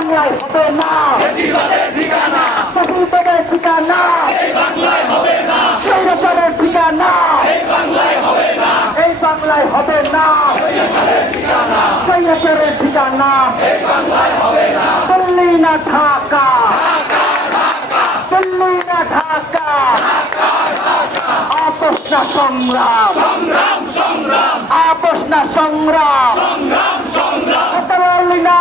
বাংলায় হবে না। ঠিকানা। ঠিকানা। হবে না। স্বৈরাচারের ঠিকানা। হবে না। এই বাংলায় হবে না। ঠিকানা। দিল্লি না। ঢাকা। দিল্লি না ঢাকা। আপোষ না সংগ্রাম। সংগ্রাম সংগ্রাম। আপোষ না সংগ্রাম। সংগ্রাম সংগ্রাম। না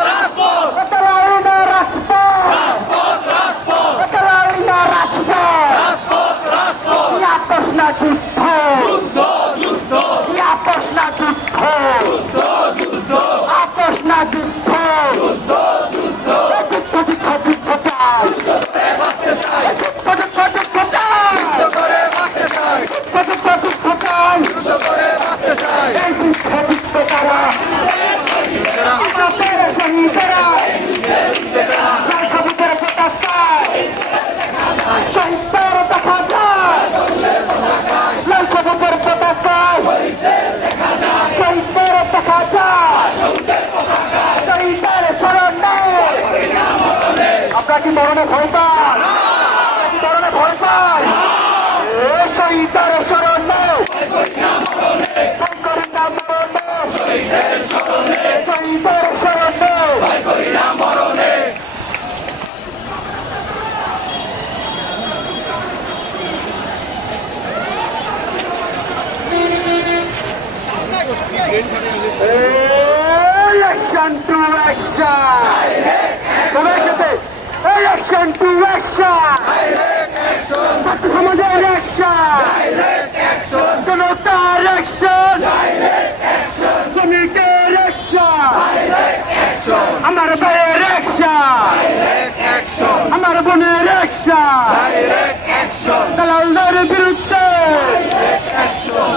রাজপথ কতরালি না রাজপথ রাজপথ রাজপথ কতরালি না রাজপথ রাজপথ রাজপথ কি আপোষ না যুদ্ধ যুদ্ধ যুদ্ধ কি আপোষ না যুদ্ধ। আপোষ না যুদ্ধ। যুদ্ধ যুদ্ধ Election to action! সবাই সাথে election to action! ছাত্র সমাজের action! জনতার action! শ্রমিকের action! আমার ভাইয়ের action! আমার বোনের action! দালালদের বিরুদ্ধে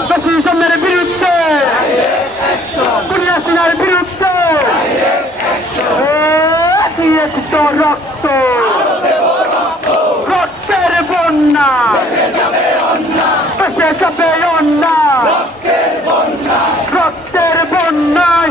ফ্যাসিজমের বিরুদ্ধে কন্যাসিনার বিরুদ্ধে দিয়েছি রক্ত। রক্তের বন্যা। দেশে যাবে অন্যা রক্তের বন্যায়।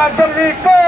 Dr. Rico.